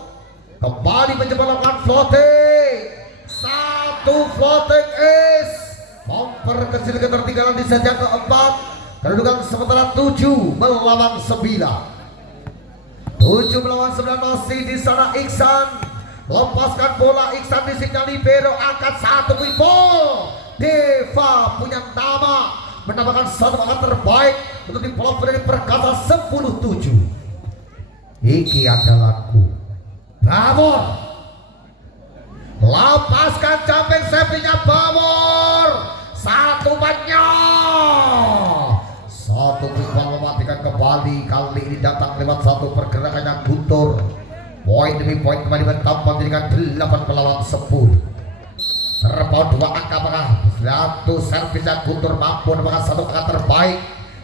Kembali mencoba lakukan floating. Satu floating is memperkecil ketertinggalan di set yang keempat. Kedudukan sementara 7 melawan 9. 7 melawan 9 masih di sana Iksan. Lepaskan bola Iksan di sini libero, angkat satu ball. Deva punya nama menambahkan satu angka terbaik untuk di pelopor dari Perkasa 10-7. Iki andalanku Bawor. Lepaskan jumping safety-nya Bawor. Satu banyak. Satu ball mematikan kembali. Kali ini datang lewat satu pergerakan yang Guntur. Poin demi poin kembali bertambah menjadikan 8 melawan 10. Terpaut 2 angka, apakah satu servisnya Guntur mampu menemukan satu angka terbaik.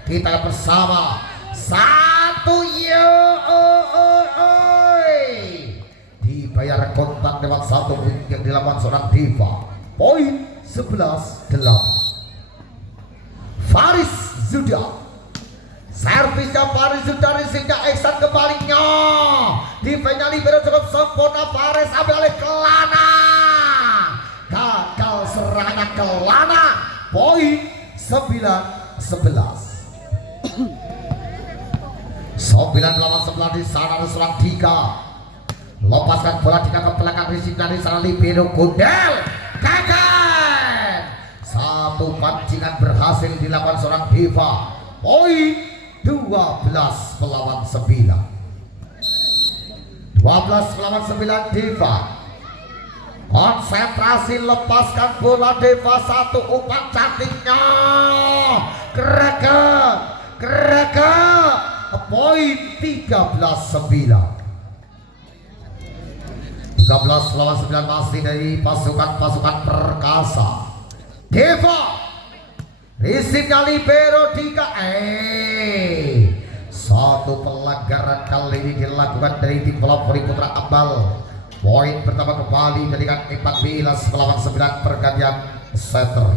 Kita lihat bersama. Satu dibayar kontak lewat satu yang dilakukan seorang Diva. Poin 11-8. Faris Zuda. Servisnya Faris Zuda, risingnya Iksan kembalinya. Defense-nya libero cukup sempurna. Faris ambil oleh Kelana. Gagal serangannya Kelana. Poin 9-11. 9 melawan 11 di sana ada seorang Dika. Lepaskan bola Dika ke belakang, rising dari sana libero Gundel. Gagal. Satu pancingan berhasil dilakukan seorang Diva. Poin 12 melawan 9. 12 melawan 9 Diva. Konsentrasi, lepaskan bola Deva, satu umpan cantiknya. Greget. Poin 13-9. 13 lawan 9 masih dari pasukan Perkasa. Deva risingnya libero Dika. Satu pelanggaran kali ini dilakukan dari tim pelopor Putra Ambal. Poin pertama kembali jadikan 14 melawan 9 pergantian setter.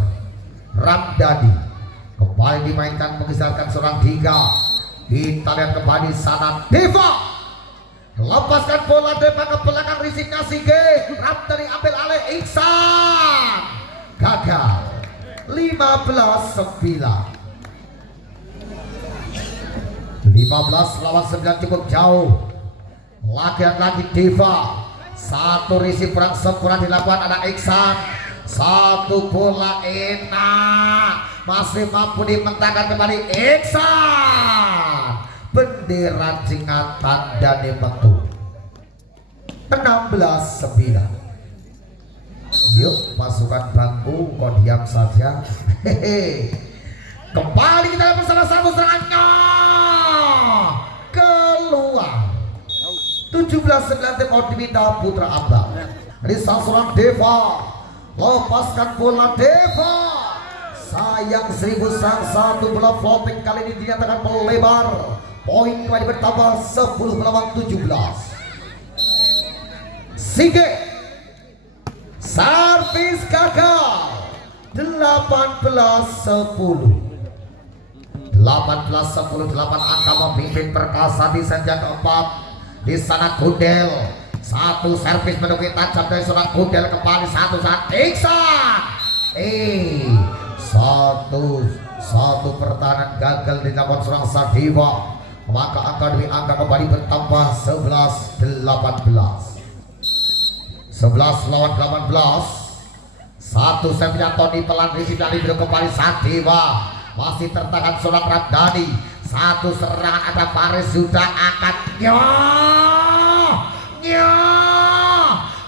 Ramdhani kembali dimainkan mengejarkan seorang Dika. Kita lihat kembali sana Deva. Lepaskan bola Deva ke belakang, risingnya Sige. Ramdhani ambil alih Iksan. Gagal. 15-9. 15 lawan 9 cukup jauh. Lagi Deva. Satu risi kurang sempurna dilakukan ada Iksan. Satu bola enak. Masih mampu dimentangkan kembali Iksan. Bendera jingatan dan metu. 16-9. Yuk pasukan bangku kok diam saja. Hehe. Kembali kita bersama satu serangannya keluar. 17-9 tim Odimita Putra Ambal. Risa seorang Deva. Lepaskan bola Deva. Sayang 1000 sang satu bola floating kali ini dinyatakan melebar. Poin kembali bertambah 10 melawan 17. Sige. Servis gagal. 18-10. 18-10, 8 angka memimpin Perkasa di set yang keempat. Di sana Gundel. Satu servis menukik tajam dari seorang Gundel kembali satu saat Iksan. Satu pertahanan gagal dilakukan seorang Sadiwa. Maka angka demi angka kembali bertambah 11-18. 11 lawan 18. Satu servisnya Tony pelan risih dari kembali Sadiwa. Masih tertahan seorang Ramdhani. Satu serangan ada Faris sudah angkatnya.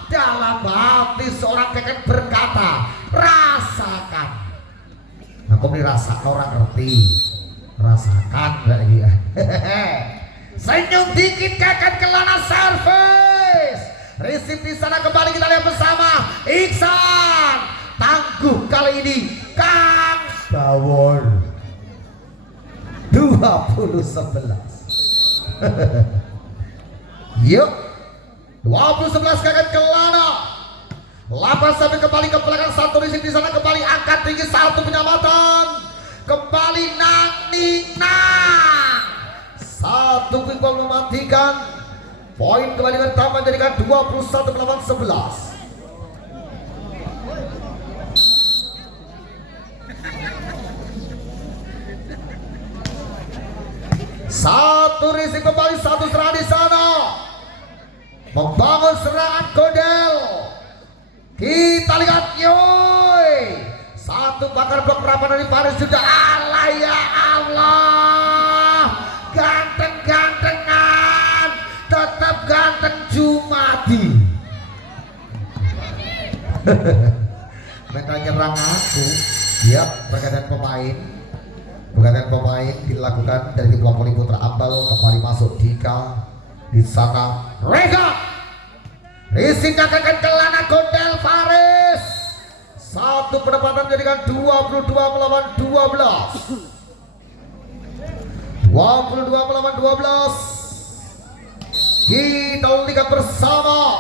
Dalam hati seorang Keken berkata, rasakan. Aku dirasakan orang ngerti. Rasakan lagi. Senyum dikit Keken Kelana servis. Risip di sana kembali kita lihat bersama Iksan. Tangguh kali ini Kang Bawor. 20-11. Yuk 20-11 Keken Kelana. Lapas sampai kembali ke belakang satu risip di sana kembali angkat tinggi satu penyelamatan. Kembali Nang Nina. satu pingpong mematikan. Poin kembali bertambah jadikan 21 melawan 11. Satu risik kembali, satu serangan di sana. Membangun serangan Godel. Kita lihat yoy. Satu bakar blok rapat dari Paris sudah. Allah ya Allah. Ganteng-gantengan. Tetap ganteng Jumadi. Mereka nyerang aku. Ya, pergantian pemain dilakukan dari tim Pelopori Putra Ambal. Kembali masuk Dika di sana. Rega Rising akan kelana Godel Faris. Satu penempatan jadikan 22 melawan 12. 22 melawan 12. Kita lihat bersama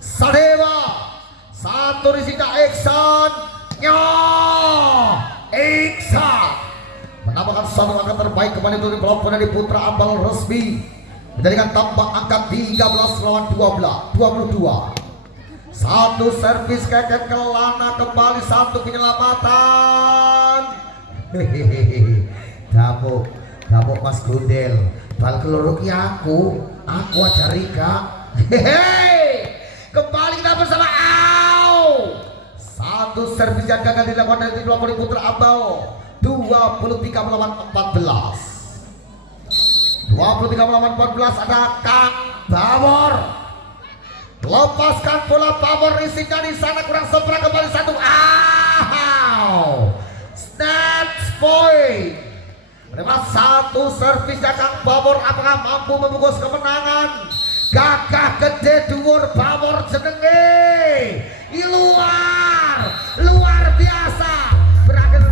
Sadewa. Satu Rising Iksan. Iksan menambahkan satu angka terbaik kembali untuk kelompok dari Putra Ambal resmi menjadikan tambah angka 13 melawan 22. Satu servis keket kelana kembali, satu penyelamatan. Damuk Mas Godel bal keluruki aku aja Rika. Kembali kita bersama satu servis yang gagal dilakukan dari tim Pelopori Putra Ambal. 23 melawan 14. 23 melawan 14 ada Kang Bawor. Lepaskan bola Bawor, Risingnya di sana kurang sempurna, kembali satu. Snatch point. Menerima satu servisnya Kang Bawor, apakah mampu membungkus kemenangan? Gagah gede dhuwur Bawor jenenge. Iluan.